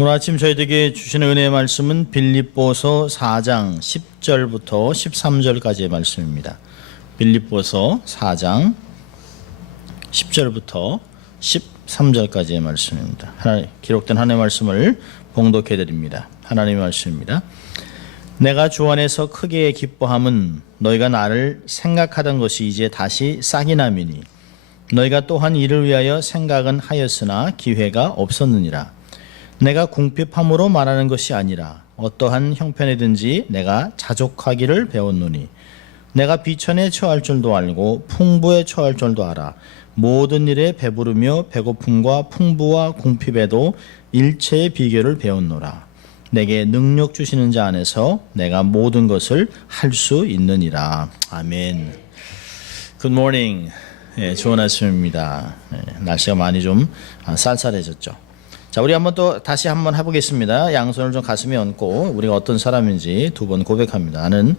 오늘 아침 저희에게 주시는 은혜의 말씀은 빌립보서 4장 10절부터 13절까지의 말씀입니다. 빌립보서 4장 10절부터 13절까지의 말씀입니다. 기록된 하나님의 말씀을 봉독해 드립니다. 하나님의 말씀입니다. 내가 주 안에서 크게 기뻐함은 너희가 나를 생각하던 것이 이제 다시 싹이 나미니 너희가 또한 이를 위하여 생각은 하였으나 기회가 없었느니라. 내가 궁핍함으로 말하는 것이 아니라 어떠한 형편이든지 내가 자족하기를 배웠노니 내가 비천에 처할 줄도 알고 풍부에 처할 줄도 알아. 모든 일에 배부르며 배고픔과 풍부와 궁핍에도 일체의 비결을 배웠노라. 내게 능력 주시는 자 안에서 내가 모든 것을 할 수 있느니라. 아멘. Good morning. 좋은 아침입니다. 날씨가 많이 좀 쌀쌀해졌죠. 자, 우리 다시 한번 해보겠습니다. 양손을 좀 가슴에 얹고 우리가 어떤 사람인지 두 번 고백합니다. 나는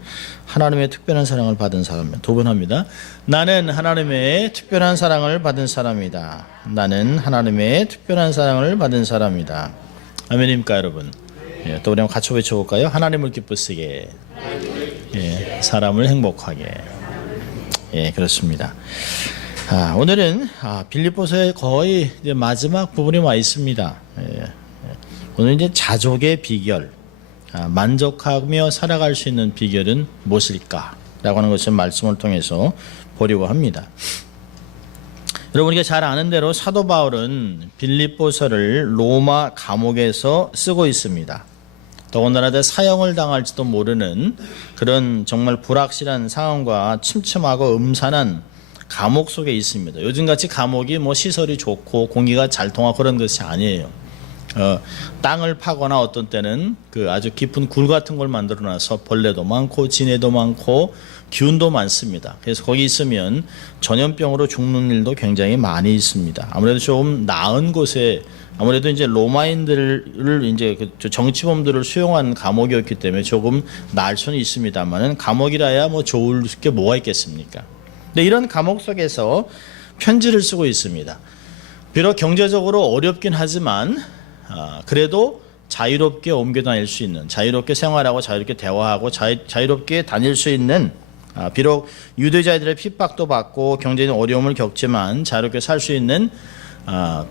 하나님의 특별한 사랑을 받은 사람이다. 두 번 합니다. 나는 하나님의 특별한 사랑을 받은 사람이다. 나는 하나님의 특별한 사랑을 받은 사람이다. 아멘입니까, 여러분? 또 우리 한번 같이 외쳐볼까요? 하나님을 기쁘시게, 사람을 행복하게. 그렇습니다. 오늘은 빌립보서의 거의 이제 마지막 부분이 와 있습니다. 오늘 이제 자족의 비결, 만족하며 살아갈 수 있는 비결은 무엇일까라고 하는 것을 말씀을 통해서 보려고 합니다. 여러분, 우리가 잘 아는 대로 사도 바울은 빌립보서를 로마 감옥에서 쓰고 있습니다. 더군다나 사형을 당할지도 모르는 그런 정말 불확실한 상황과 침침하고 음산한 감옥 속에 있습니다. 요즘같이 감옥이 시설이 좋고 공기가 잘 통하고 그런 것이 아니에요. 땅을 파거나 어떤 때는 아주 깊은 굴 같은 걸 만들어놔서 벌레도 많고 지네도 많고 균도 많습니다. 그래서 거기 있으면 전염병으로 죽는 일도 굉장히 많이 있습니다. 아무래도 좀 나은 곳에 아무래도 이제 로마인들을 이제 정치범들을 수용한 감옥이었기 때문에 조금 나을 수는 있습니다만은 감옥이라야 좋을 게 뭐가 있겠습니까? 근데 이런 감옥 속에서 편지를 쓰고 있습니다. 비록 경제적으로 어렵긴 하지만 그래도 자유롭게 옮겨 다닐 수 있는, 자유롭게 생활하고 자유롭게 대화하고 자유롭게 다닐 수 있는, 비록 유대자들의 핍박도 받고 경제적인 어려움을 겪지만 자유롭게 살 수 있는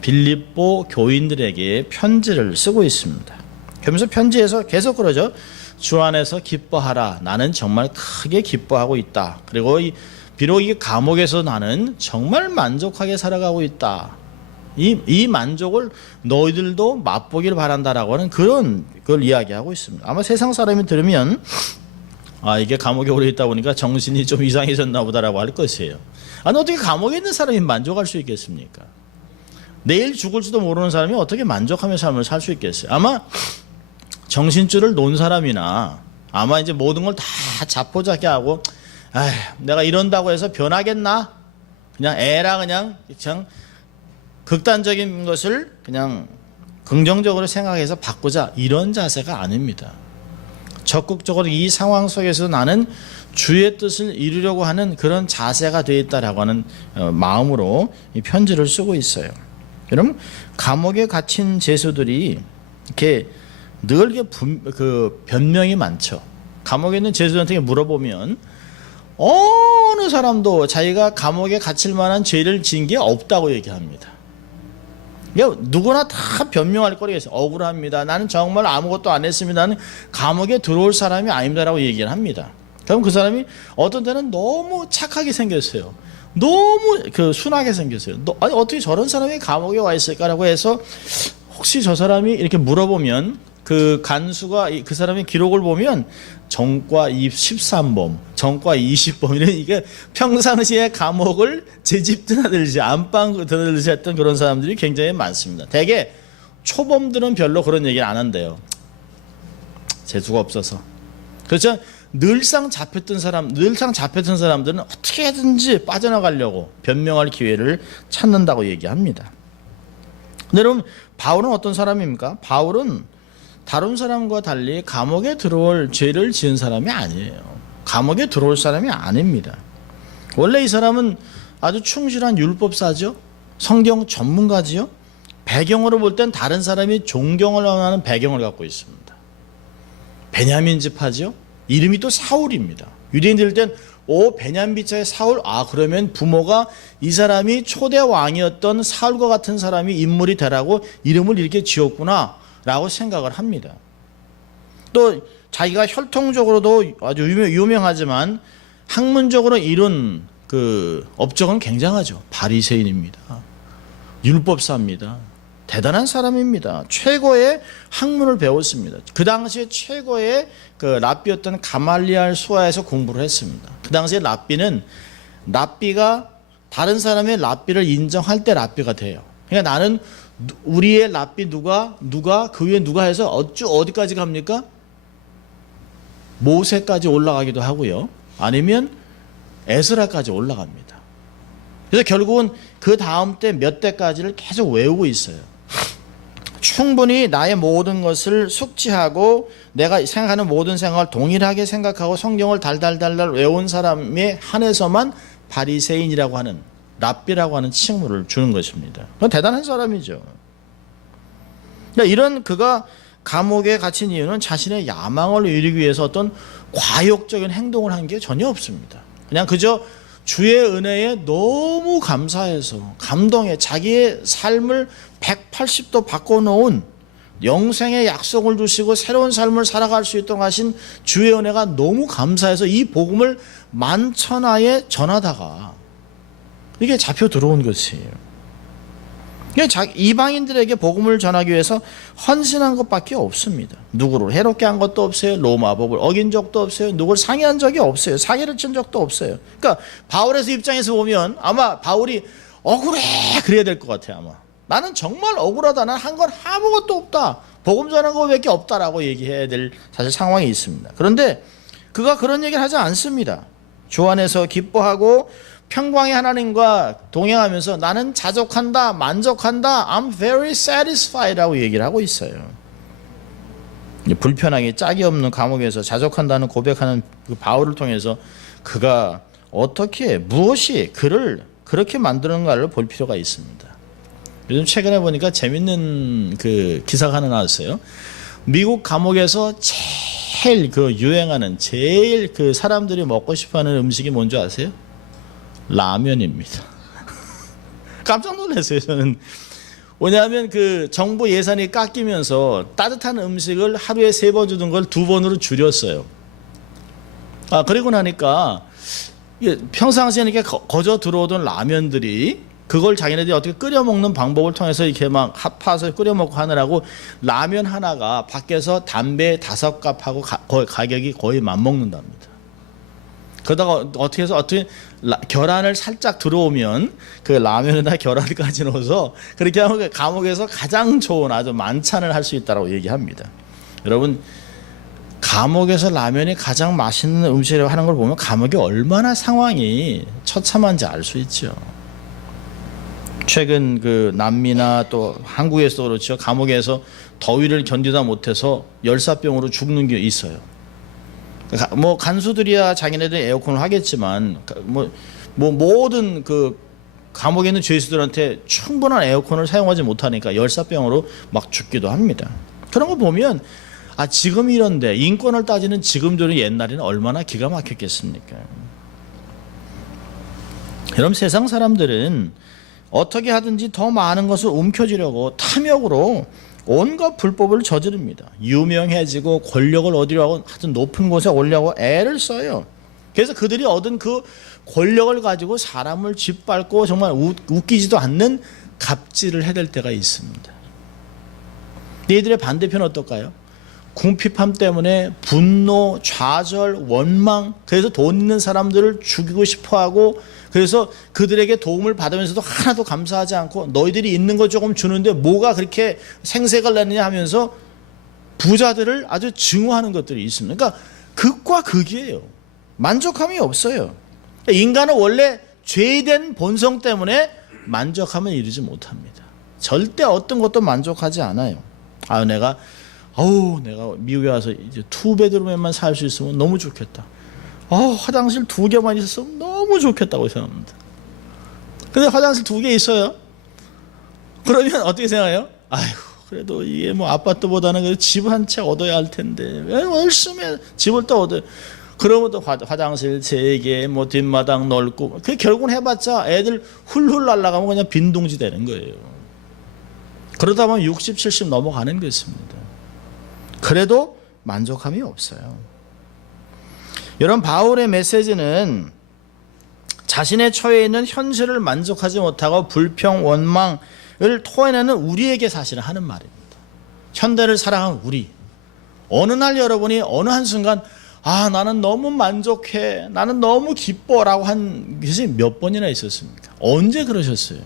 빌립보 교인들에게 편지를 쓰고 있습니다. 그러면서 편지에서 계속 그러죠. 주 안에서 기뻐하라. 나는 정말 크게 기뻐하고 있다. 그리고 비록 이 감옥에서 나는 정말 만족하게 살아가고 있다. 이 만족을 너희들도 맛보기를 바란다라고 하는 그걸 이야기하고 있습니다. 아마 세상 사람이 들으면 이게 감옥에 오래 있다 보니까 정신이 좀 이상해졌나 보다라고 할 것이에요. 어떻게 감옥에 있는 사람이 만족할 수 있겠습니까? 내일 죽을지도 모르는 사람이 어떻게 만족하며 삶을 살 수 있겠어요? 아마 정신줄을 놓은 사람이나 아마 이제 모든 걸 다 자포자기 하고 내가 이런다고 해서 변하겠나? 그냥 그냥 극단적인 것을 그냥 긍정적으로 생각해서 바꾸자, 이런 자세가 아닙니다. 적극적으로 이 상황 속에서 나는 주의 뜻을 이루려고 하는 그런 자세가 되어 있다라고 하는 마음으로 이 편지를 쓰고 있어요. 여러분, 감옥에 갇힌 죄수들이 이렇게 늘 변명이 많죠. 감옥에 있는 죄수한테 물어보면 어느 사람도 자기가 감옥에 갇힐 만한 죄를 지은 게 없다고 얘기합니다. 그러니까 누구나 다 변명할 거리가 있어요. 억울합니다. 나는 정말 아무것도 안 했습니다. 나는 감옥에 들어올 사람이 아닙니다라고 얘기를 합니다. 그럼 그 사람이 어떤 때는 너무 착하게 생겼어요. 너무 순하게 생겼어요. 아니 어떻게 저런 사람이 감옥에 와 있을까라고 해서 혹시 저 사람이 이렇게 물어보면 그 간수가 그 사람의 기록을 보면 전과 13범, 전과 20범 이게 평상시에 감옥을 제 집 드나들지 안방 드나들지 했던 그런 사람들이 굉장히 많습니다. 대개 초범들은 별로 그런 얘기를 안 한대요. 재수가 없어서. 그렇죠? 늘상 잡혔던 사람들은 어떻게든지 빠져나가려고 변명할 기회를 찾는다고 얘기합니다. 근데 여러분, 바울은 어떤 사람입니까? 바울은 다른 사람과 달리 감옥에 들어올 죄를 지은 사람이 아니에요. 감옥에 들어올 사람이 아닙니다. 원래 이 사람은 아주 충실한 율법사죠. 성경 전문가지요. 배경으로 볼 땐 다른 사람이 존경을 원하는 배경을 갖고 있습니다. 베냐민 지파죠. 이름이 또 사울입니다. 유대인들 땐 베냐민 지파의 사울, 그러면 부모가 이 사람이 초대 왕이었던 사울과 같은 사람이 인물이 되라고 이름을 이렇게 지었구나 라고 생각을 합니다. 또 자기가 혈통적으로도 아주 유명하지만 학문적으로 이룬 그 업적은 굉장하죠. 바리새인입니다. 율법사입니다. 대단한 사람입니다. 최고의 학문을 배웠습니다. 그 당시에 최고의 그 랍비였던 가말리알 수하에서 공부를 했습니다. 그 당시에 랍비가 다른 사람의 랍비를 인정할 때 랍비가 돼요. 그러니까 나는 우리의 랍비 누가 그 위에 누가 해서 어디까지 갑니까? 모세까지 올라가기도 하고요. 아니면 에스라까지 올라갑니다. 그래서 결국은 그 다음 때 몇 대까지를 계속 외우고 있어요. 충분히 나의 모든 것을 숙지하고 내가 생각하는 모든 생각을 동일하게 생각하고 성경을 달달달달 외운 사람에 한해서만 바리새인이라고 하는 랍비라고 하는 칭호를 주는 것입니다. 그건 대단한 사람이죠. 그러니까 이런 그가 감옥에 갇힌 이유는 자신의 야망을 이루기 위해서 어떤 과욕적인 행동을 한 게 전혀 없습니다. 그냥 그저 주의 은혜에 너무 감사해서 감동해 자기의 삶을 180도 바꿔놓은 영생의 약속을 주시고 새로운 삶을 살아갈 수 있도록 하신 주의 은혜가 너무 감사해서 이 복음을 만천하에 전하다가 이게 잡혀 들어온 것이에요. 이방인들에게 복음을 전하기 위해서 헌신한 것밖에 없습니다. 누구를 해롭게 한 것도 없어요. 로마법을 어긴 적도 없어요. 누구를 상해한 적이 없어요. 사기를 친 적도 없어요. 그러니까 바울의 입장에서 보면 아마 바울이 억울해 그래야 될 것 같아요. 아마 나는 정말 억울하다. 난 한 건 아무것도 없다. 복음 전한 것밖에 없다라고 얘기해야 될 사실 상황이 있습니다. 그런데 그가 그런 얘기를 하지 않습니다. 주 안에서 기뻐하고 평강의 하나님과 동행하면서 나는 자족한다, 만족한다, I'm very satisfied 라고 얘기를 하고 있어요. 불편하게 짝이 없는 감옥에서 자족한다는 고백하는 그 바울을 통해서 그가 어떻게 무엇이 그를 그렇게 만드는가를 볼 필요가 있습니다. 요즘 최근에 보니까 재밌는 그 기사가 하나 나왔어요. 미국 감옥에서 제일 그 유행하는 제일 그 사람들이 먹고 싶어하는 음식이 뭔지 아세요? 라면입니다. 깜짝 놀랐어요. 저는 왜냐하면 그 정부 예산이 깎이면서 따뜻한 음식을 하루에 3번 주던 걸 2번으로 줄였어요. 그리고 나니까 평상시에 이렇게 거저 들어오던 라면들이 그걸 자기네들이 어떻게 끓여 먹는 방법을 통해서 이렇게 막 합파서 끓여 먹고 하느라고 라면 하나가 밖에서 담배 5갑하고 가격이 거의 맞먹는답니다. 그러다가 어떻게 계란을 살짝 들어오면 그 라면에다 계란까지 넣어서 그렇게 하면 감옥에서 가장 좋은 아주 만찬을 할 수 있다고 얘기합니다. 여러분 감옥에서 라면이 가장 맛있는 음식이라고 하는 걸 보면 감옥이 얼마나 상황이 처참한지 알 수 있죠. 최근 그 남미나 또 한국에서도 그렇죠. 감옥에서 더위를 견디다 못해서 열사병으로 죽는 게 있어요. 뭐 간수들이야 자기네들이 에어컨을 하겠지만 뭐 모든 그 감옥에 있는 죄수들한테 충분한 에어컨을 사용하지 못하니까 열사병으로 막 죽기도 합니다. 그런 거 보면 지금 이런데 인권을 따지는 지금들은 옛날에는 얼마나 기가 막혔겠습니까? 여러분 세상 사람들은 어떻게 하든지 더 많은 것을 움켜쥐려고 탐욕으로 온갖 불법을 저지릅니다. 유명해지고 권력을 얻으려고 하여튼 높은 곳에 오려고 애를 써요. 그래서 그들이 얻은 그 권력을 가지고 사람을 짓밟고 정말 웃기지도 않는 갑질을 해댈 때가 있습니다. 이들의 반대편은 어떨까요? 궁핍함 때문에 분노, 좌절, 원망, 그래서 돈 있는 사람들을 죽이고 싶어하고 그래서 그들에게 도움을 받으면서도 하나도 감사하지 않고 너희들이 있는 거 조금 주는데 뭐가 그렇게 생색을 내느냐 하면서 부자들을 아주 증오하는 것들이 있습니다. 그러니까 극과 극이에요. 만족함이 없어요. 인간은 원래 죄된 본성 때문에 만족함을 이루지 못합니다. 절대 어떤 것도 만족하지 않아요. 내가 미국에 와서 이제 2베드룸에만 살 수 있으면 너무 좋겠다. 화장실 2개만 있었으면 너무 좋겠다고 생각합니다. 근데 화장실 2개 있어요. 그러면 어떻게 생각해요? 아이고, 그래도 이게 뭐 아파트보다는 집 한 채 얻어야 할 텐데 왜 열심히 집을 또 얻어요. 그러면 또 화장실 3개, 뭐 뒷마당 넓고, 그 결국은 해봤자 애들 훌훌 날아가면 그냥 빈둥지 되는 거예요. 그러다 보면 60, 70 넘어가는 것입니다. 그래도 만족함이 없어요. 여러분, 바울의 메시지는 자신의 처해 있는 현실을 만족하지 못하고 불평, 원망을 토해내는 우리에게 사실은 하는 말입니다. 현대를 살아가는 우리. 어느 날 여러분이 어느 한순간 나는 너무 만족해, 나는 너무 기뻐라고 한 것이 몇 번이나 있었습니까? 언제 그러셨어요?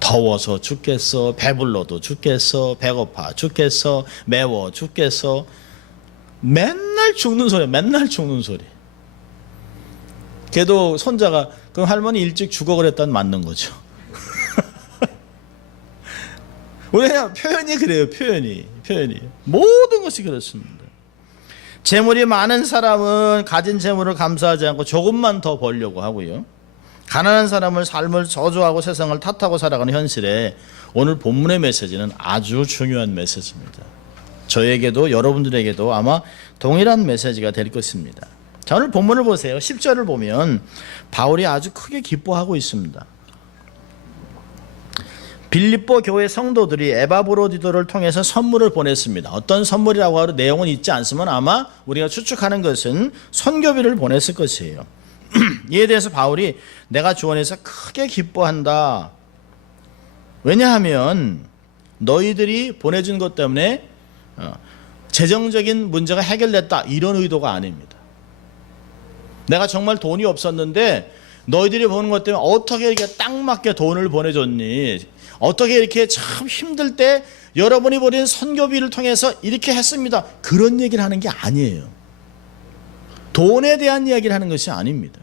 더워서 죽겠어, 배불러도 죽겠어, 배고파 죽겠어, 매워 죽겠어. 맨날 죽는 소리, 맨날 죽는 소리. 걔도 손자가 그럼 할머니 일찍 죽어 그랬다는 맞는 거죠. 왜냐, 표현이 그래요. 표현이 모든 것이 그렇습니다. 재물이 많은 사람은 가진 재물을 감사하지 않고 조금만 더 벌려고 하고요. 가난한 사람은 삶을 저주하고 세상을 탓하고 살아가는 현실에 오늘 본문의 메시지는 아주 중요한 메시지입니다. 저에게도 여러분들에게도 아마 동일한 메시지가 될 것입니다. 자, 오늘 본문을 보세요. 10절을 보면 바울이 아주 크게 기뻐하고 있습니다. 빌립보 교회 성도들이 에바브로디도를 통해서 선물을 보냈습니다. 어떤 선물이라고 하는 내용은 있지 않지만 아마 우리가 추측하는 것은 선교비를 보냈을 것이에요. 이에 대해서 바울이 내가 주원에서 크게 기뻐한다. 왜냐하면 너희들이 보내준 것 때문에 재정적인 문제가 해결됐다, 이런 의도가 아닙니다. 내가 정말 돈이 없었는데 너희들이 보는 것 때문에 어떻게 이렇게 딱 맞게 돈을 보내줬니? 어떻게 이렇게 참 힘들 때 여러분이 보낸 선교비를 통해서 이렇게 했습니다. 그런 얘기를 하는 게 아니에요. 돈에 대한 이야기를 하는 것이 아닙니다.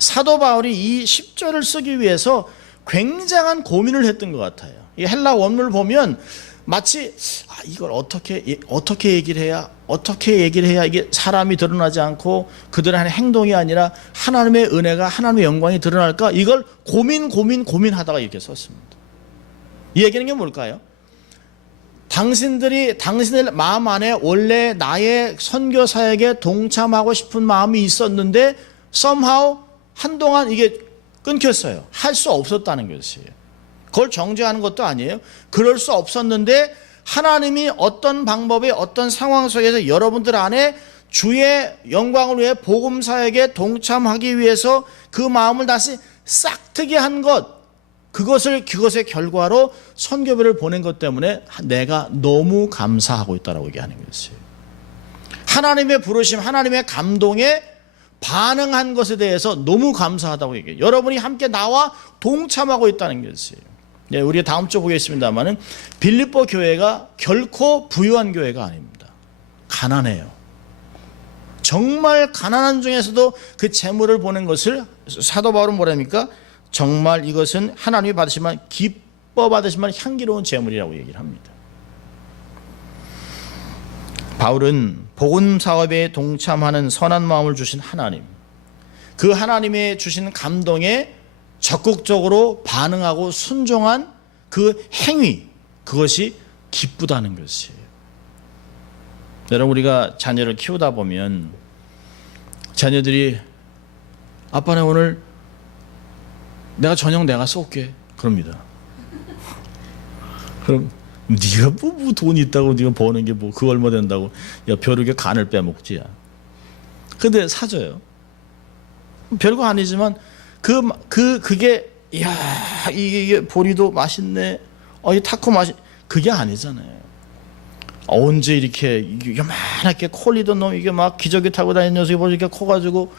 사도 바울이 이 10절을 쓰기 위해서 굉장한 고민을 했던 것 같아요. 이 헬라 원문을 보면 마치 이걸 어떻게 얘기를 해야 이게 사람이 드러나지 않고 그들의 하는 행동이 아니라 하나님의 은혜가, 하나님의 영광이 드러날까, 이걸 고민하다가 이렇게 썼습니다. 이 얘기는 게 뭘까요? 당신들의 마음 안에 원래 나의 선교 사역에 동참하고 싶은 마음이 있었는데 somehow 한동안 이게 끊겼어요. 할 수 없었다는 것이에요. 그걸 정죄하는 것도 아니에요. 그럴 수 없었는데 하나님이 어떤 방법에 어떤 상황 속에서 여러분들 안에 주의 영광을 위해 복음 사역에 동참하기 위해서 그 마음을 다시 싹트게 한 것, 그것의 결과로 선교비를 보낸 것 때문에 내가 너무 감사하고 있다라고 얘기하는 것이에요. 하나님의 부르심, 하나님의 감동에 반응한 것에 대해서 너무 감사하다고 얘기해요. 여러분이 함께 나와 동참하고 있다는 것이에요. 네, 우리가 다음 주 보겠습니다만은 빌립보 교회가 결코 부유한 교회가 아닙니다. 가난해요. 정말 가난한 중에서도 그 재물을 보낸 것을 사도 바울은 뭐랍니까? 정말 이것은 하나님이 받으시면 기뻐 받으시면 향기로운 재물이라고 얘기를 합니다. 바울은 복음 사업에 동참하는 선한 마음을 주신 하나님, 그 하나님의 주신 감동에 적극적으로 반응하고 순종한 그 행위, 그것이 기쁘다는 것이에요. 여러분, 우리가 자녀를 키우다 보면 자녀들이 아빠는 오늘 저녁 내가 쏠게 그럽니다. 그럼 네가 뭐 돈이 있다고 네가 버는 게 뭐 그 얼마 된다고 벼룩에 간을 빼먹지야. 근데 사줘요. 별거 아니지만 그게 이게 보리도 맛있네. 이 타코 그게 아니잖아요. 언제 이렇게 요만하게 콜리던 놈 이게 막 기저귀 타고 다니는 녀석이 뭐 이렇게 커가지고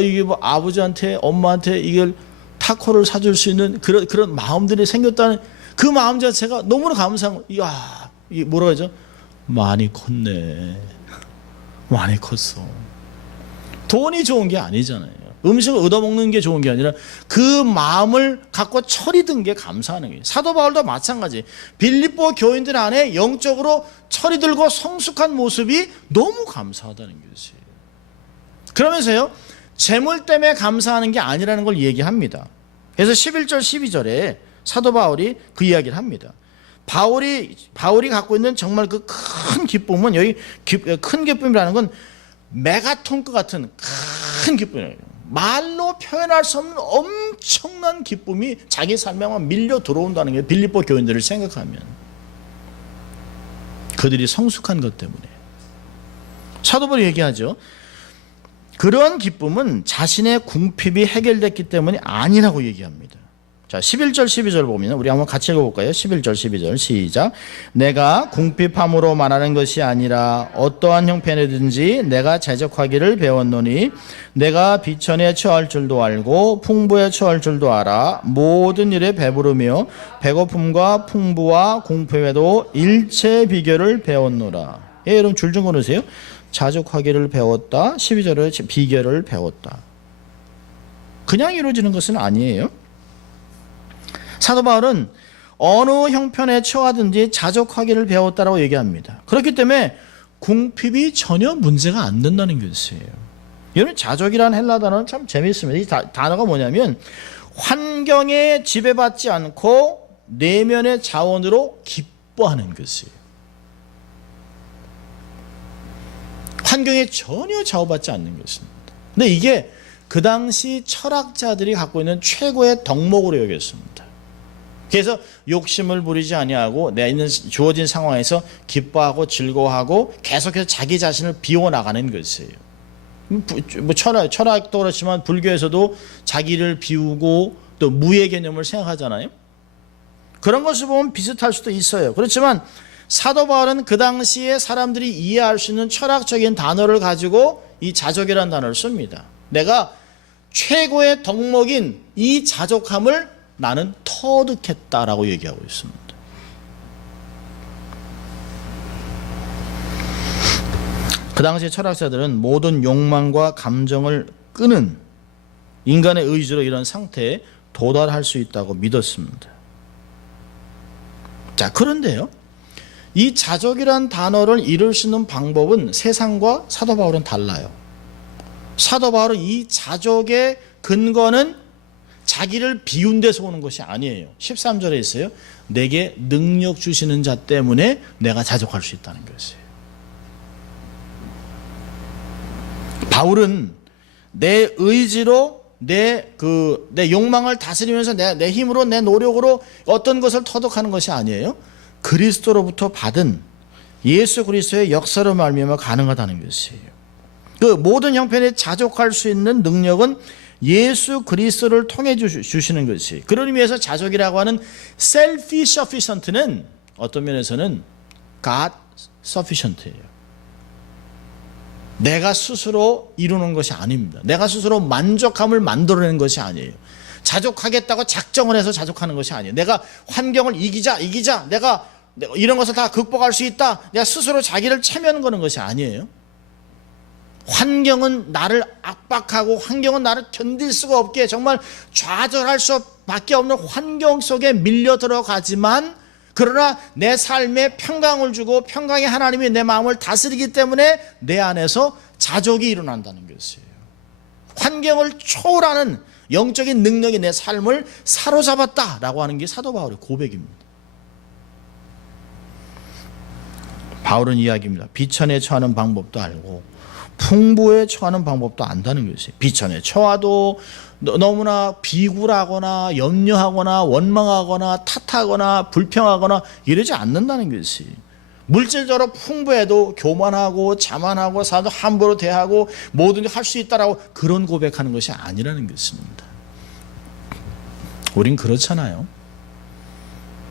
이게 뭐 아버지한테 엄마한테 이걸 타코를 사줄 수 있는 그런 마음들이 생겼다는 그 마음 자체가 너무나 감사한 거예요. 이게 뭐라 그러죠? 많이 컸네. 많이 컸어. 돈이 좋은 게 아니잖아요. 음식을 얻어먹는 게 좋은 게 아니라 그 마음을 갖고 철이 든 게 감사하는 거예요. 사도 바울도 마찬가지. 빌립보 교인들 안에 영적으로 철이 들고 성숙한 모습이 너무 감사하다는 것이에요. 그러면서요, 재물 때문에 감사하는 게 아니라는 걸 얘기합니다. 그래서 11절 12절에 사도 바울이 그 이야기를 합니다. 바울이 갖고 있는 정말 그 큰 기쁨은, 여기 큰 기쁨이라는 건 메가톤급 같은 큰 기쁨이에요. 말로 표현할 수 없는 엄청난 기쁨이 자기 삶에만 밀려 들어온다는 게 빌립보 교인들을 생각하면, 그들이 성숙한 것 때문에. 사도 바울이 얘기하죠. 그런 기쁨은 자신의 궁핍이 해결됐기 때문이 아니라고 얘기합니다. 자, 11절 12절 보면 우리 한번 같이 읽어볼까요? 11절 12절 시작. 내가 궁핍함으로 말하는 것이 아니라 어떠한 형편이든지 내가 제적하기를 배웠노니 내가 비천에 처할 줄도 알고 풍부에 처할 줄도 알아. 모든 일에 배부르며 배고픔과 풍부와 궁핍에도 일체 비결을 배웠노라. 예, 여러분 줄 좀 끊으세요. 자족하기를 배웠다. 12절에 비결을 배웠다. 그냥 이루어지는 것은 아니에요. 사도 바울은 어느 형편에 처하든지 자족하기를 배웠다라고 얘기합니다. 그렇기 때문에 궁핍이 전혀 문제가 안 된다는 것이에요. 여러분, 자족이라는 헬라 단어는 참 재미있습니다. 이 단어가 뭐냐면 환경에 지배받지 않고 내면의 자원으로 기뻐하는 것이에요. 환경에 전혀 좌우받지 않는 것입니다. 근데 이게 그 당시 철학자들이 갖고 있는 최고의 덕목으로 여겼습니다. 그래서 욕심을 부리지 아니하고 내가 있는 주어진 상황에서 기뻐하고 즐거워하고 계속해서 자기 자신을 비워나가는 것이에요. 뭐 철학도 그렇지만 불교에서도 자기를 비우고 또 무의 개념을 생각하잖아요. 그런 것을 보면 비슷할 수도 있어요. 그렇지만 사도 바울은 그 당시에 사람들이 이해할 수 있는 철학적인 단어를 가지고 이 자족이라는 단어를 씁니다. 내가 최고의 덕목인 이 자족함을 나는 터득했다라고 얘기하고 있습니다. 그 당시 철학자들은 모든 욕망과 감정을 끄는 인간의 의지로 이런 상태에 도달할 수 있다고 믿었습니다. 자, 그런데요, 이 자족이란 단어를 이룰 수 있는 방법은 세상과 사도 바울은 달라요. 사도 바울은 이 자족의 근거는 자기를 비운 데서 오는 것이 아니에요. 13절에 있어요. 내게 능력 주시는 자 때문에 내가 자족할 수 있다는 것이에요. 바울은 내 의지로 내 욕망을 다스리면서 내 힘으로 내 노력으로 어떤 것을 터득하는 것이 아니에요. 그리스도로부터 받은 예수 그리스도의 역사로 말미암아 가능하다는 것이에요. 그 모든 형편에 자족할 수 있는 능력은 예수 그리스도를 통해 주시는 것이. 그런 의미에서 자족이라고 하는 self-sufficient는 어떤 면에서는 God sufficient예요. 내가 스스로 이루는 것이 아닙니다. 내가 스스로 만족함을 만들어내는 것이 아니에요. 자족하겠다고 작정을 해서 자족하는 것이 아니에요. 내가 환경을 이기자 내가 이런 것을 다 극복할 수 있다, 내가 스스로 자기를 체면 거는 것이 아니에요. 환경은 나를 압박하고 환경은 나를 견딜 수가 없게 정말 좌절할 수밖에 없는 환경 속에 밀려 들어가지만, 그러나 내 삶에 평강을 주고 평강의 하나님이 내 마음을 다스리기 때문에 내 안에서 자족이 일어난다는 것이에요. 환경을 초월하는 영적인 능력이 내 삶을 사로잡았다라고 하는 게 사도 바울의 고백입니다. 바울은 이야기입니다. 비천에 처하는 방법도 알고 풍부에 처하는 방법도 안다는 것이에요. 비천에 처하도 너무나 비굴하거나 염려하거나 원망하거나 탓하거나 불평하거나 이러지 않는다는 것이, 물질적으로 풍부해도 교만하고 자만하고 사도 함부로 대하고 뭐든지 할 수 있다라고 그런 고백하는 것이 아니라는 것입니다. 우린 그렇잖아요.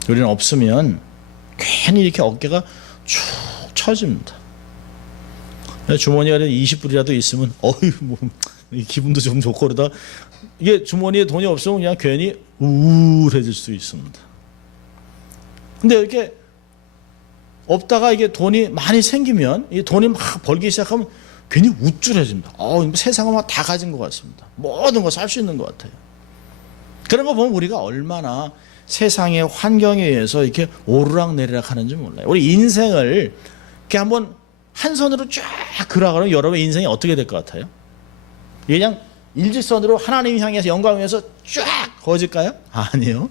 우리는 없으면 괜히 이렇게 어깨가 축 처집니다. 주머니에 20불이라도 있으면 뭐 기분도 좀 좋고 그러다 이게 주머니에 돈이 없으면 그냥 괜히 우울해질 수 있습니다. 근데 이렇게 없다가 이게 돈이 많이 생기면, 이 돈이 막 벌기 시작하면 괜히 우쭐해집니다. 세상을 막 다 가진 것 같습니다. 모든 거 살 수 있는 것 같아요. 그런 거 보면 우리가 얼마나 세상의 환경에 의해서 이렇게 오르락내리락 하는지 몰라요. 우리 인생을 이렇게 한번 한 손으로 쫙 그려가면 여러분의 인생이 어떻게 될 것 같아요? 그냥 일직선으로 하나님 향해서 영광을 위해서 쫙 거질까요? 아니요.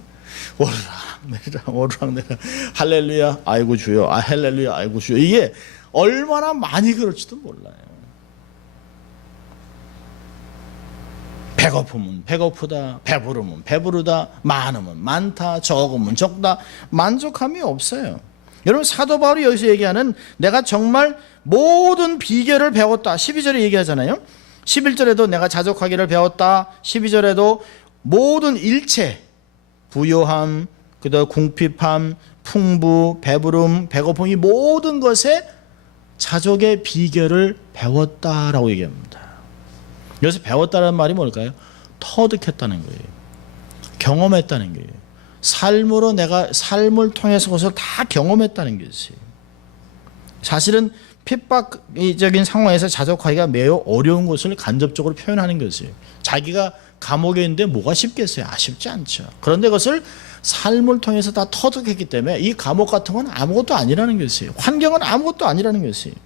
오르락내리락 오르락내리락 할렐루야 아이고 주여, 할렐루야 아이고 주여. 이게 얼마나 많이 그럴지도 몰라요. 배고프면 배고프다, 배부르면 배부르다, 많으면 많다, 적으면 적다, 만족함이 없어요. 여러분, 사도 바울이 여기서 얘기하는 내가 정말 모든 비결을 배웠다, 12절에 얘기하잖아요. 11절에도 내가 자족하기를 배웠다, 12절에도 모든 일체, 부요함, 그다음 궁핍함, 풍부, 배부름, 배고픔, 이 모든 것에 자족의 비결을 배웠다라고 얘기합니다. 여기서 배웠다는 말이 뭘까요? 터득했다는 거예요. 경험했다는 거예요. 삶으로 내가 삶을 통해서 그것을 다 경험했다는 것이에요. 사실은 핍박적인 상황에서 자족하기가 매우 어려운 것을 간접적으로 표현하는 것이에요. 자기가 감옥에 있는데 뭐가 쉽겠어요? 쉽지 않죠. 그런데 그것을 삶을 통해서 다 터득했기 때문에 이 감옥 같은 건 아무것도 아니라는 것이에요. 환경은 아무것도 아니라는 것이에요.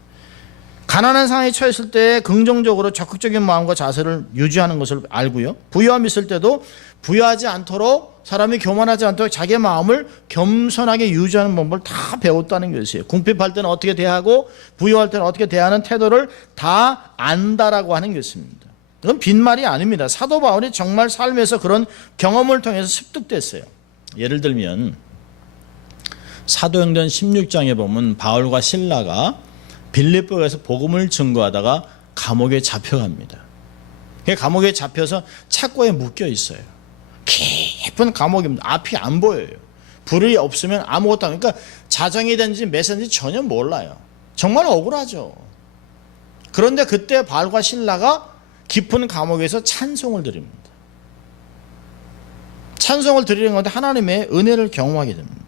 가난한 상황에 처했을 때 긍정적으로 적극적인 마음과 자세를 유지하는 것을 알고요. 부유함이 있을 때도 부유하지 않도록, 사람이 교만하지 않도록 자기의 마음을 겸손하게 유지하는 법을 다 배웠다는 것이에요. 궁핍할 때는 어떻게 대하고 부유할 때는 어떻게 대하는 태도를 다 안다라고 하는 것입니다. 그건 빈말이 아닙니다. 사도 바울이 정말 삶에서 그런 경험을 통해서 습득됐어요. 예를 들면 사도행전 16장에 보면 바울과 실라가 빌립보에서 복음을 증거하다가 감옥에 잡혀갑니다. 감옥에 잡혀서 착고에 묶여 있어요. 깊은 감옥입니다. 앞이 안 보여요. 불이 없으면 아무것도 안, 그러니까 자정이 된지 몇 시인지 전혀 몰라요. 정말 억울하죠. 그런데 그때 바울과 실라가 깊은 감옥에서 찬송을 드립니다. 찬송을 드리는 건데 하나님의 은혜를 경험하게 됩니다.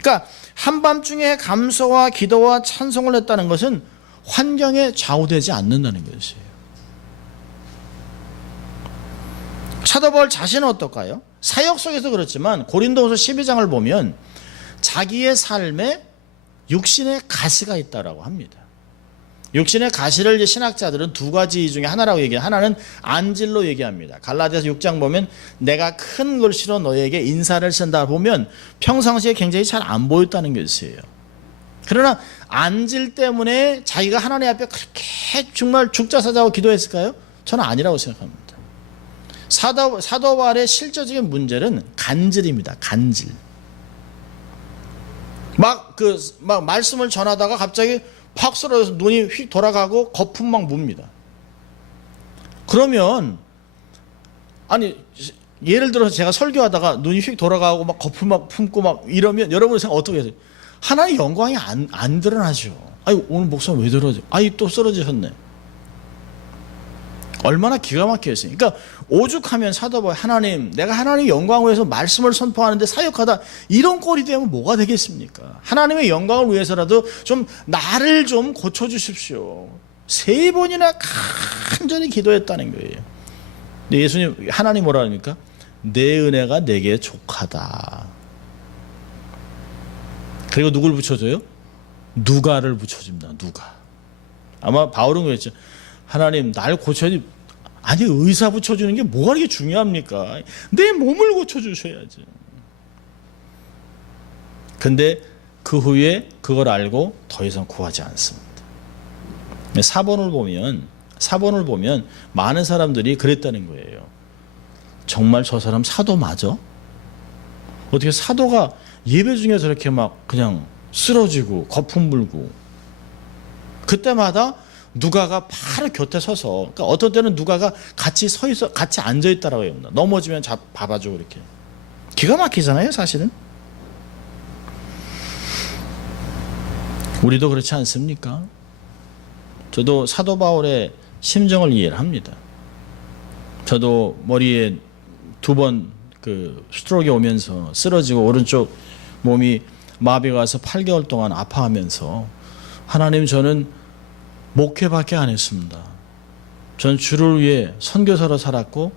그러니까 한밤중에 감사와 기도와 찬송을 했다는 것은 환경에 좌우되지 않는다는 것이에요. 사도 바울 자신은 어떨까요? 사역 속에서 그렇지만 고린도후서 12장을 보면 자기의 삶에 육신의 가시가 있다라고 합니다. 육신의 가시를 이제 신학자들은 두 가지 중에 하나라고 얘기해요. 하나는 안질로 얘기합니다. 갈라디아서 6장 보면 내가 큰 글씨로 너에게 인사를 쓴다 보면 평상시에 굉장히 잘 안 보였다는 것이에요. 그러나 안질 때문에 자기가 하나님 앞에 그렇게 정말 죽자사자고 기도했을까요? 저는 아니라고 생각합니다. 사도 바울의 실제적인 문제는 간질입니다. 간질. 막 말씀을 전하다가 갑자기 팍 쓰러져서 눈이 휙 돌아가고 거품 막 뭅니다. 그러면 아니 예를 들어서 제가 설교하다가 눈이 휙 돌아가고 막 거품 막 품고 막 이러면 여러분의 생각 어떻게 하세요? 하나님의 영광이 안 드러나죠. 아니 오늘 목사님 왜 저러지? 아니 또 쓰러지셨네. 얼마나 기가 막혀있어요. 그러니까 오죽하면 사도 바울 하나님, 내가 하나님의 영광을 위해서 말씀을 선포하는데 사역하다 이런 꼴이 되면 뭐가 되겠습니까? 하나님의 영광을 위해서라도 좀 나를 좀 고쳐주십시오. 3번이나 간절히 기도했다는 거예요. 근데 예수님, 하나님 뭐라 합니까? 내 은혜가 내게 족하다. 그리고 누굴 붙여줘요? 누가를 붙여줍니다. 누가. 아마 바울은 그랬죠. 하나님 날 고쳐야지. 아니 의사 붙여주는 게 뭐가 이렇게 중요합니까? 내 몸을 고쳐주셔야지. 근데 그 후에 그걸 알고 더 이상 구하지 않습니다. 사본을 보면 많은 사람들이 그랬다는 거예요. 정말 저 사람 사도 맞아? 어떻게 사도가 예배 중에 저렇게 막 그냥 쓰러지고 거품 불고. 그때마다 누가가 바로 곁에 서서, 그러니까 어떤 때는 누가가 같이 서 있어, 같이 앉아 있다라고 해요. 넘어지면 봐봐주고 이렇게. 기가 막히잖아요, 사실은. 우리도 그렇지 않습니까? 저도 사도 바울의 심정을 이해를 합니다. 저도 머리에 2번 스트로크가 오면서 쓰러지고 오른쪽 몸이 마비가 와서 8개월 동안 아파하면서 하나님 저는 목회밖에 안 했습니다. 전 주를 위해 선교사로 살았고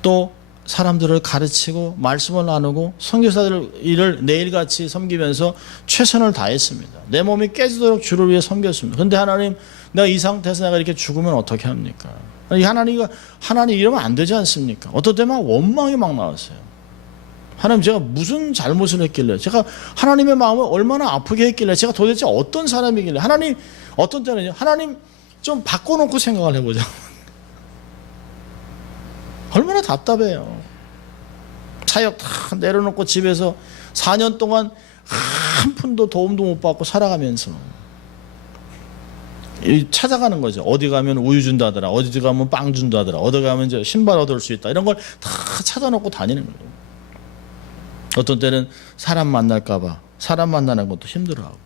또 사람들을 가르치고 말씀을 나누고 선교사들 일을 내일같이 섬기면서 최선을 다했습니다. 내 몸이 깨지도록 주를 위해 섬겼습니다. 그런데 하나님 내가 이 상태에서 내가 이렇게 죽으면 어떻게 합니까? 하나님 이러면 안 되지 않습니까? 어떤 때만 원망이 막 나왔어요. 하나님 제가 무슨 잘못을 했길래, 제가 하나님의 마음을 얼마나 아프게 했길래, 제가 도대체 어떤 사람이길래, 하나님 어떤 때는 하나님 좀 바꿔놓고 생각을 해보자. 얼마나 답답해요. 사역 다 내려놓고 집에서 4년 동안 한 푼도 도움도 못 받고 살아가면서 찾아가는 거죠. 어디 가면 우유 준다더라, 어디 가면 빵 준다더라, 어디 가면 이제 신발 얻을 수 있다, 이런 걸 다 찾아놓고 다니는 거예요. 어떤 때는 사람 만날까봐 사람 만나는 것도 힘들어하고.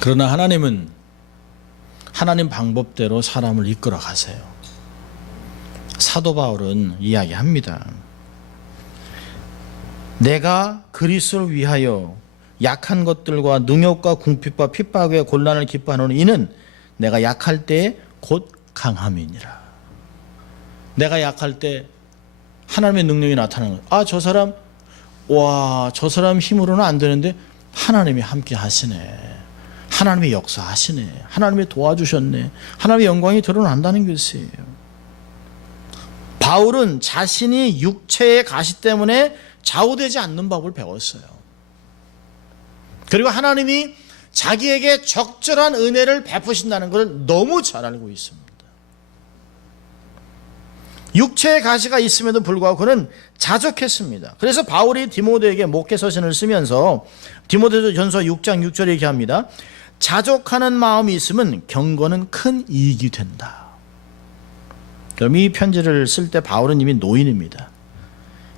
그러나 하나님은 하나님 방법대로 사람을 이끌어 가세요. 사도 바울은 이야기합니다. 내가 그리스도를 위하여 약한 것들과 능욕과 궁핍과 핍박에 곤란을 기뻐하노니 이는 내가 약할 때 곧 강함이니라. 내가 약할 때 하나님의 능력이 나타나는 거예요. 아, 저 사람, 와, 저 사람 힘으로는 안 되는데 하나님이 함께 하시네. 하나님의 역사하시네. 하나님이 도와주셨네. 하나님의 영광이 드러난다는 것이에요. 바울은 자신이 육체의 가시 때문에 좌우되지 않는 법을 배웠어요. 그리고 하나님이 자기에게 적절한 은혜를 베푸신다는 것을 너무 잘 알고 있습니다. 육체의 가시가 있음에도 불구하고 그는 자족했습니다. 그래서 바울이 디모데에게 목회 서신을 쓰면서 디모데전서 6장 6절에 이렇게 합니다. 자족하는 마음이 있으면 경건은 큰 이익이 된다. 그럼 이 편지를 쓸 때 바울은 이미 노인입니다.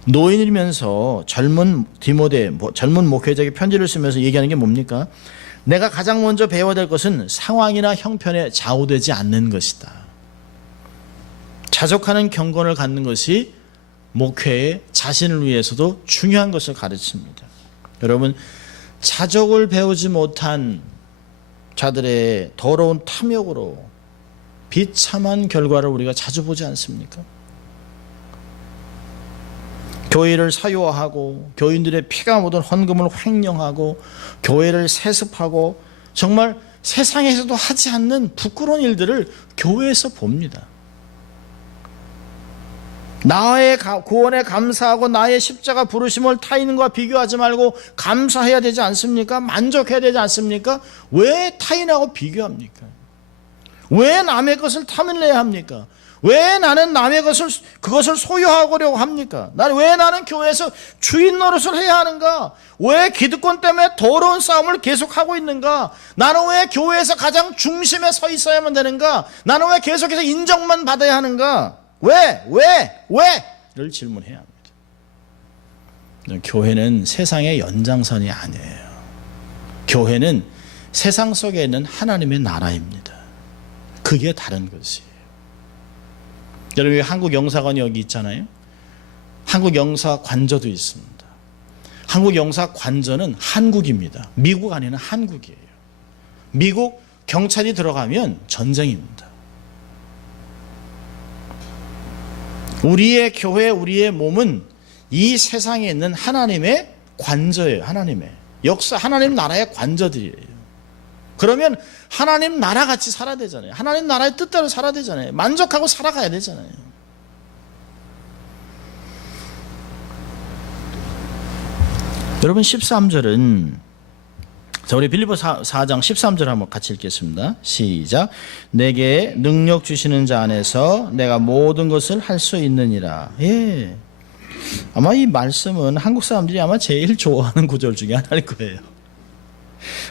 노인이면서 젊은 디모데, 젊은 목회자에게 편지를 쓰면서 얘기하는 게 뭡니까? 내가 가장 먼저 배워야 될 것은 상황이나 형편에 좌우되지 않는 것이다. 자족하는 경건을 갖는 것이 목회에 자신을 위해서도 중요한 것을 가르칩니다. 여러분, 자족을 배우지 못한 자들의 더러운 탐욕으로 비참한 결과를 우리가 자주 보지 않습니까? 교회를 사유화하고 교인들의 피가 묻은 헌금을 횡령하고 교회를 세습하고 정말 세상에서도 하지 않는 부끄러운 일들을 교회에서 봅니다. 나의 구원에 감사하고 나의 십자가 부르심을 타인과 비교하지 말고 감사해야 되지 않습니까? 만족해야 되지 않습니까? 왜 타인하고 비교합니까? 왜 남의 것을 탐내야 합니까? 왜 나는 남의 그것을 소유하려고 합니까? 왜 나는 교회에서 주인 노릇을 해야 하는가? 왜 기득권 때문에 더러운 싸움을 계속하고 있는가? 나는 왜 교회에서 가장 중심에 서 있어야만 되는가? 나는 왜 계속해서 인정만 받아야 하는가? 왜? 를 질문해야 합니다. 교회는 세상의 연장선이 아니에요. 교회는 세상 속에 있는 하나님의 나라입니다. 그게 다른 것이에요. 여러분, 한국 영사관이 여기 있잖아요. 한국 영사관저도 있습니다. 한국 영사관저는 한국입니다. 미국 아니는 한국이에요. 미국 경찰이 들어가면 전쟁입니다. 우리의 교회, 우리의 몸은 이 세상에 있는 하나님의 관저예요. 하나님의 역사, 하나님 나라의 관저들이에요. 그러면 하나님 나라 같이 살아야 되잖아요. 하나님 나라의 뜻대로 살아야 되잖아요. 만족하고 살아가야 되잖아요. 여러분, 13절은 자, 우리 빌립보 4장 13절 한번 같이 읽겠습니다. 시작. 내게 능력 주시는 자 안에서 내가 모든 것을 할 수 있느니라. 예. 아마 이 말씀은 한국 사람들이 아마 제일 좋아하는 구절 중에 하나일 거예요.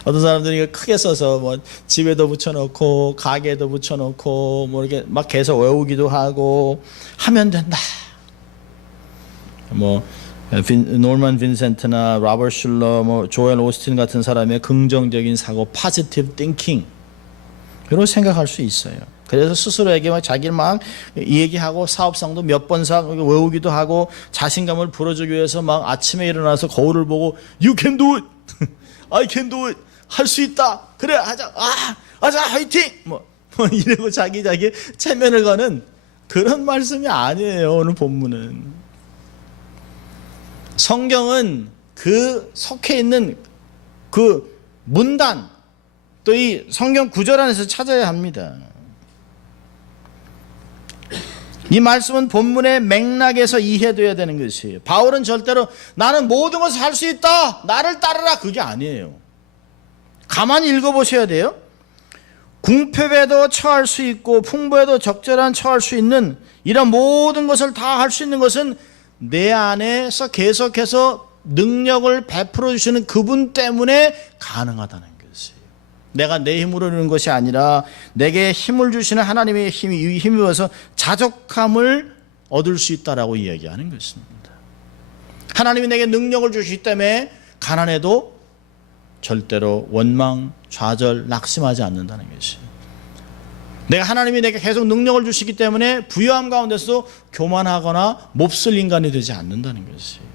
어떤 사람들이 크게 써서 뭐 집에도 붙여놓고 가게에도 붙여놓고 뭐 이렇게 막 계속 외우기도 하고 하면 된다. 뭐 노먼 빈센트나 로버트 슐러, 뭐 조엘 오스틴 같은 사람의 긍정적인 사고, positive thinking, 이런 생각할 수 있어요. 그래서 스스로에게 막 자기를 막 얘기하고 사업상도 몇 번 외우기도 하고 자신감을 불어주기 위해서 막 아침에 일어나서 거울을 보고 You can do it, I can do it, 할 수 있다, 그래 하자, 하자, 화이팅, 뭐 이러고 자기 체면을 거는 그런 말씀이 아니에요. 오늘 본문은. 성경은 그 속해 있는 그 문단, 또 이 성경 구절 안에서 찾아야 합니다. 이 말씀은 본문의 맥락에서 이해돼야 되는 것이에요. 바울은 절대로 나는 모든 것을 할 수 있다, 나를 따르라, 그게 아니에요. 가만히 읽어보셔야 돼요. 궁핍에도 처할 수 있고 풍부에도 적절한 처할 수 있는 이런 모든 것을 다 할 수 있는 것은 내 안에서 계속해서 능력을 베풀어 주시는 그분 때문에 가능하다는 것이에요. 내가 내 힘으로 이루는 것이 아니라 내게 힘을 주시는 하나님의 힘이 힘입어서 자족함을 얻을 수 있다라고 이야기하는 것입니다. 하나님이 내게 능력을 주시기 때문에 가난해도 절대로 원망, 좌절, 낙심하지 않는다는 것이에요. 내가 하나님이 내게 계속 능력을 주시기 때문에 부유함 가운데서도 교만하거나 몹쓸 인간이 되지 않는다는 것이에요.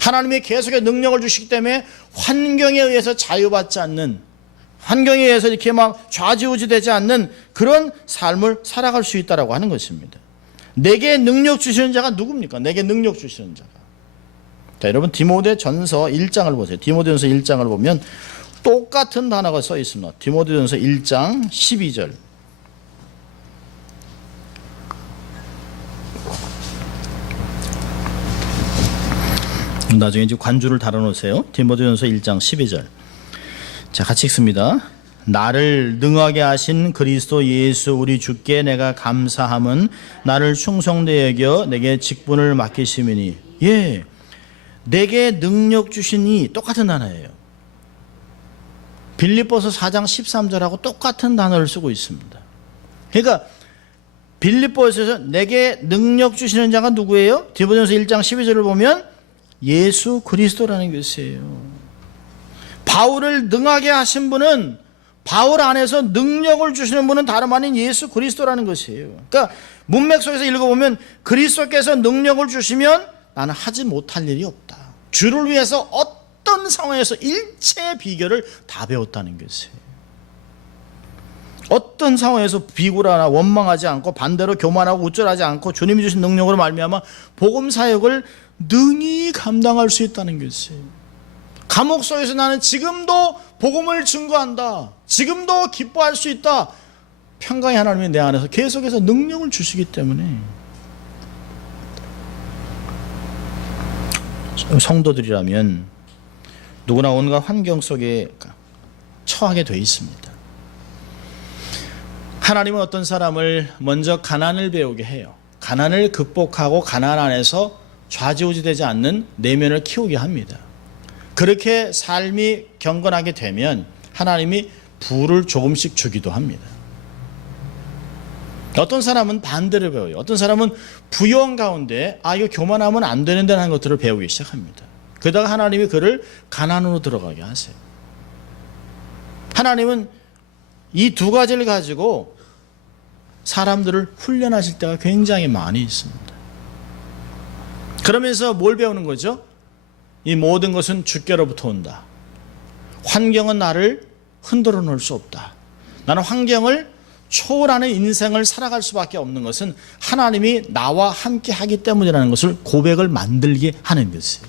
하나님이 계속의 능력을 주시기 때문에 환경에 의해서 자유받지 않는, 환경에 의해서 이렇게 막 좌지우지 되지 않는 그런 삶을 살아갈 수 있다라고 하는 것입니다. 내게 능력 주시는 자가 누굽니까? 내게 능력 주시는 자가. 자, 여러분 디모데전서 1장을 보세요. 디모데전서 1장을 보면 똑같은 단어가 써 있습니다. 디모데전서 1장 12절. 나중에 이제 관주를 달아놓으세요. 디모데전서 1장 12절. 자, 같이 읽습니다. 나를 능하게 하신 그리스도 예수 우리 주께 내가 감사함은 나를 충성되게 여겨 내게 직분을 맡기심이니. 예, 내게 능력 주시니 똑같은 단어예요. 빌립보서 4장 13절하고 똑같은 단어를 쓰고 있습니다. 그러니까 빌립보에서 내게 능력 주시는 자가 누구예요? 디모데전서 1장 12절을 보면 예수 그리스도라는 것이에요. 바울을 능하게 하신 분은, 바울 안에서 능력을 주시는 분은 다름 아닌 예수 그리스도라는 것이에요. 그러니까 문맥 속에서 읽어보면 그리스도께서 능력을 주시면 나는 하지 못할 일이 없다. 주를 위해서 어떤 상황에서 일체의 비결을 다 배웠다는 것이에요. 어떤 상황에서 비굴하나 원망하지 않고 반대로 교만하고 우쭐하지 않고 주님이 주신 능력으로 말미암아 복음 사역을 능히 감당할 수 있다는 것이에요. 감옥 속에서 나는 지금도 복음을 증거한다, 지금도 기뻐할 수 있다. 평강의 하나님이 내 안에서 계속해서 능력을 주시기 때문에 성도들이라면 누구나 온갖 환경 속에 처하게 돼 있습니다. 하나님은 어떤 사람을 먼저 가난을 배우게 해요. 가난을 극복하고 가난 안에서 좌지우지 되지 않는 내면을 키우게 합니다. 그렇게 삶이 경건하게 되면 하나님이 부를 조금씩 주기도 합니다. 어떤 사람은 반대를 배워요. 어떤 사람은 부유한 가운데 이거 교만하면 안 되는데 하는 것들을 배우기 시작합니다. 그러다가 하나님이 그를 가난으로 들어가게 하세요. 하나님은 이 두 가지를 가지고 사람들을 훈련하실 때가 굉장히 많이 있습니다. 그러면서 뭘 배우는 거죠? 이 모든 것은 주께로부터 온다. 환경은 나를 흔들어 놓을 수 없다. 나는 환경을 초월하는 인생을 살아갈 수밖에 없는 것은 하나님이 나와 함께 하기 때문이라는 것을 고백을 만들게 하는 것이에요.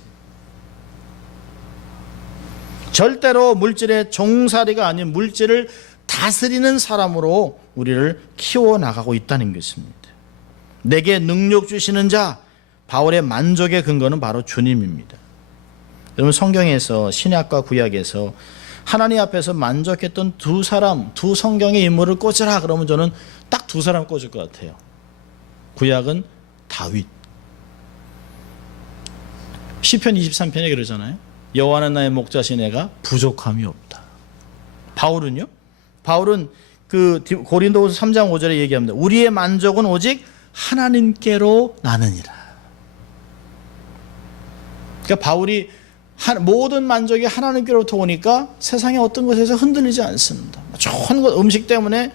절대로 물질의 종살이가 아닌 물질을 다스리는 사람으로 우리를 키워나가고 있다는 것입니다. 내게 능력 주시는 자, 바울의 만족의 근거는 바로 주님입니다. 여러분 성경에서, 신약과 구약에서 하나님 앞에서 만족했던 두 사람, 두 성경의 인물을 꽂으라 그러면 저는 딱 두 사람 꽂을 것 같아요. 구약은 다윗. 시편 23편에 그러잖아요. 여호와는 나의 목자신 내가 부족함이 없다. 바울은요? 바울은 그 고린도후서 3장 5절에 얘기합니다. 우리의 만족은 오직 하나님께로 나느니라. 그러니까 바울이 모든 만족이 하나님께로부터 오니까 세상의 어떤 것에서 흔들리지 않습니다. 좋은 것, 음식 때문에,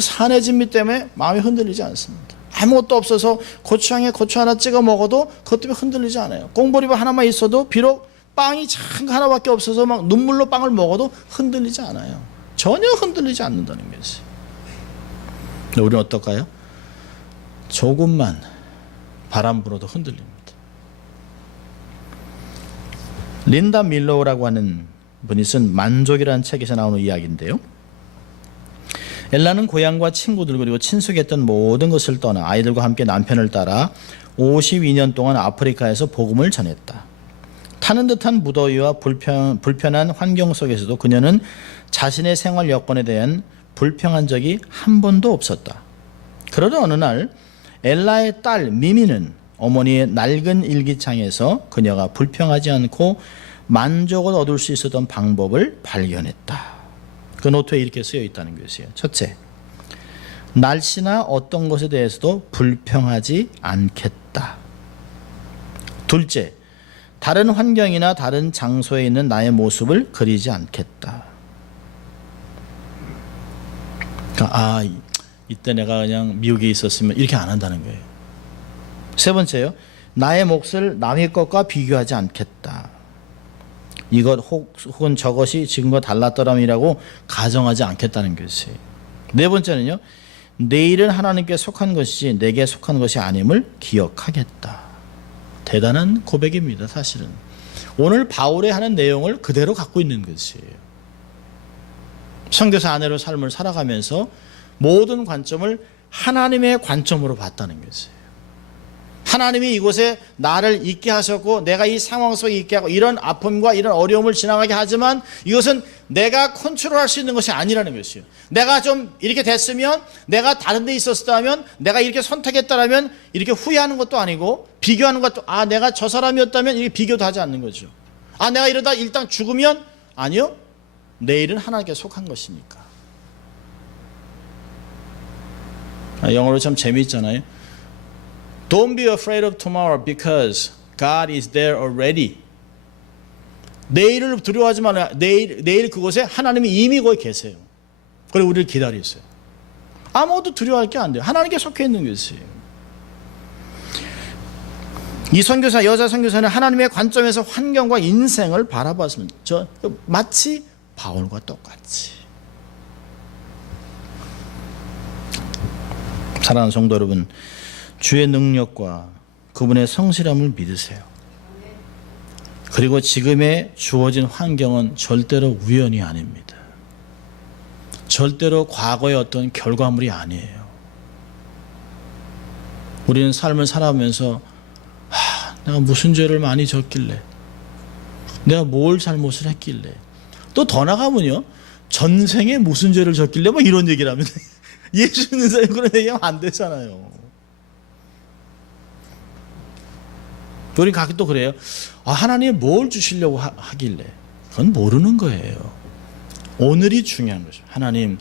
산의 진미 때문에 마음이 흔들리지 않습니다. 아무것도 없어서 고추장에 고추 하나 찍어 먹어도 그것 때문에 흔들리지 않아요. 꽁보리밥 하나만 있어도 비록 빵이 참 하나밖에 없어서 막 눈물로 빵을 먹어도 흔들리지 않아요. 전혀 흔들리지 않는다는 것이에요. 우리는 어떨까요? 조금만 바람 불어도 흔들립니다. 린다 밀로우라고 하는 분이 쓴 만족이라는 책에서 나오는 이야기인데요. 엘라는 고향과 친구들 그리고 친숙했던 모든 것을 떠나 아이들과 함께 남편을 따라 52년 동안 아프리카에서 복음을 전했다. 타는 듯한 무더위와 불편한 환경 속에서도 그녀는 자신의 생활 여건에 대한 불평한 적이 한 번도 없었다. 그러던 어느 날 엘라의 딸 미미는 어머니의 낡은 일기장에서 그녀가 불평하지 않고 만족을 얻을 수 있었던 방법을 발견했다. 그 노트에 이렇게 쓰여 있다는 것이에요. 첫째, 날씨나 어떤 것에 대해서도 불평하지 않겠다. 둘째, 다른 환경이나 다른 장소에 있는 나의 모습을 그리지 않겠다. 그러니까 이때 내가 그냥 미국에 있었으면 이렇게 안 한다는 거예요. 세 번째요, 나의 몫을 남의 것과 비교하지 않겠다. 이것 혹은 저것이 지금과 달랐더람이라고 가정하지 않겠다는 것이에요. 네 번째는요, 내일은 하나님께 속한 것이지 내게 속한 것이 아님을 기억하겠다. 대단한 고백입니다. 사실은 오늘 바울이 하는 내용을 그대로 갖고 있는 것이에요. 선교사 아내로 삶을 살아가면서 모든 관점을 하나님의 관점으로 봤다는 것이에요. 하나님이 이곳에 나를 있게 하셨고 내가 이 상황 속에 있게 하고 이런 아픔과 이런 어려움을 지나가게 하지만 이것은 내가 컨트롤할 수 있는 것이 아니라는 것이에요. 내가 좀 이렇게 됐으면, 내가 다른 데 있었다면, 내가 이렇게 선택했다면 이렇게 후회하는 것도 아니고 비교하는 것도, 내가 저 사람이었다면 이렇게 비교도 하지 않는 거죠. 내가 이러다 일단 죽으면, 아니요, 내일은 하나님께 속한 것이니까. 영어로 참 재미있잖아요. Don't be afraid of tomorrow because God is there already. 내일을 두려워하지 말아요. 내일 그곳에 하나님이 이미 거기 계세요. 그리고 우리를 기다리세요. 아무것도 두려워할 게 안 돼요. 하나님께 속해 있는 것이에요. 이 선교사, 여자 선교사는 하나님의 관점에서 환경과 인생을 바라봤습니다. 마치 바울과 똑같이. 사랑하는 성도 여러분, 주의 능력과 그분의 성실함을 믿으세요. 그리고 지금의 주어진 환경은 절대로 우연이 아닙니다. 절대로 과거의 어떤 결과물이 아니에요. 우리는 삶을 살아가면서 내가 무슨 죄를 많이 졌길래, 내가 뭘 잘못을 했길래, 또 더 나가면요, 전생에 무슨 죄를 졌길래 뭐 이런 얘기를 합니다. 예수 믿는 사람이 그런 얘기하면 안 되잖아요. 우리 가끔 또 그래요. 하나님이 뭘 주시려고 하길래. 그건 모르는 거예요. 오늘이 중요한 거죠. 하나님,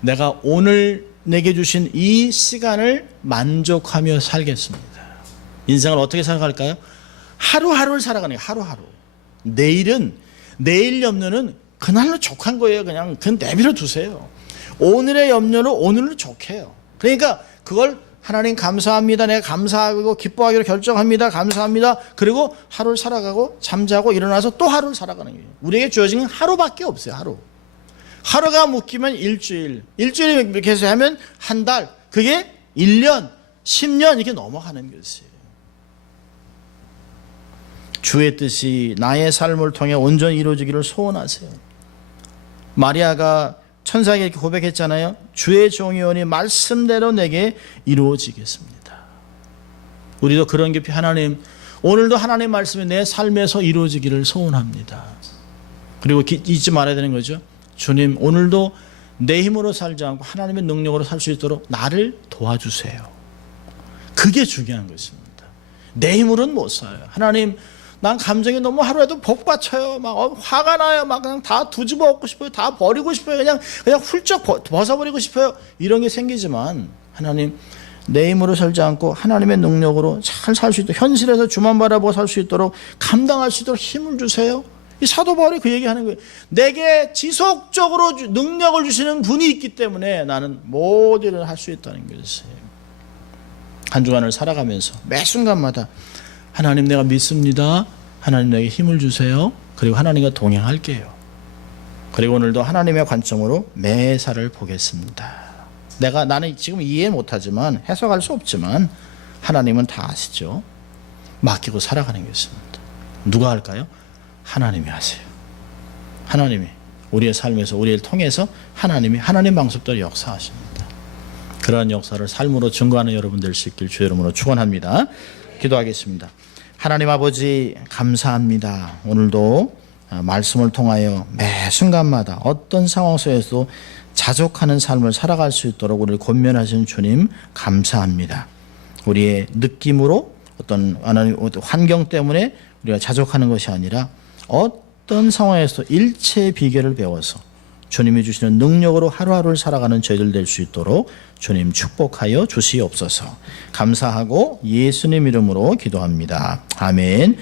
내가 오늘 내게 주신 이 시간을 만족하며 살겠습니다. 인생을 어떻게 살아갈까요? 하루하루를 살아가는 거예요. 하루하루. 내일은, 내일 염려는 그날로 족한 거예요. 그냥 내버려 두세요. 오늘의 염려는 오늘로 족해요. 그러니까 그걸 하나님 감사합니다. 내가 감사하고 기뻐하기로 결정합니다. 감사합니다. 그리고 하루를 살아가고 잠자고 일어나서 또 하루를 살아가는 거예요. 우리에게 주어진 건 하루밖에 없어요. 하루. 하루가 묶이면 일주일. 일주일이 이렇게 해서 하면 한 달. 그게 1년, 10년 이렇게 넘어가는 것이에요. 주의 뜻이 나의 삶을 통해 온전히 이루어지기를 소원하세요. 마리아가 천사에게 이렇게 고백했잖아요. 주의 종이오니 말씀대로 내게 이루어지겠습니다. 우리도 그런 깊이 하나님, 오늘도 하나님의 말씀이 내 삶에서 이루어지기를 소원합니다. 그리고 잊지 말아야 되는 거죠. 주님, 오늘도 내 힘으로 살지 않고 하나님의 능력으로 살 수 있도록 나를 도와주세요. 그게 중요한 것입니다. 내 힘으로는 못 살아요. 하나님, 난 감정이 너무 하루에도 복받쳐요. 막 화가 나요. 막 그냥 다 뒤집어 엎고 싶어요. 다 버리고 싶어요. 그냥 훌쩍 벗어버리고 싶어요. 이런 게 생기지만 하나님, 내 힘으로 살지 않고 하나님의 능력으로 잘 살 수 있도록, 현실에서 주만 바라보고 살 수 있도록, 감당할 수 있도록 힘을 주세요. 이 사도 바울이 그 얘기하는 거예요. 내게 지속적으로 능력을 주시는 분이 있기 때문에 나는 모든 일을 할 수 있다는 것이에요. 한 주간을 살아가면서 매 순간마다 하나님, 내가 믿습니다. 하나님, 내게 힘을 주세요. 그리고 하나님과 동행할게요. 그리고 오늘도 하나님의 관점으로 매사를 보겠습니다. 나는 지금 이해 못하지만, 해석할 수 없지만 하나님은 다 아시죠. 맡기고 살아가는 것입니다. 누가 할까요? 하나님이 하세요. 하나님이 우리의 삶에서 우리를 통해서 하나님이 하나님 방식대로 역사하십니다. 그러한 역사를 삶으로 증거하는 여러분 될 수 있길 주의 이름으로 축원합니다. 기도하겠습니다. 하나님 아버지 감사합니다. 오늘도 말씀을 통하여 매 순간마다 어떤 상황 속에서도 자족하는 삶을 살아갈 수 있도록 우리를 권면하신 주님 감사합니다. 우리의 느낌으로 어떤 환경 때문에 우리가 자족하는 것이 아니라 어떤 상황에서 일체의 비결을 배워서 주님이 주시는 능력으로 하루하루를 살아가는 저희들 될 수 있도록 주님 축복하여 주시옵소서. 감사하고 예수님 이름으로 기도합니다. 아멘.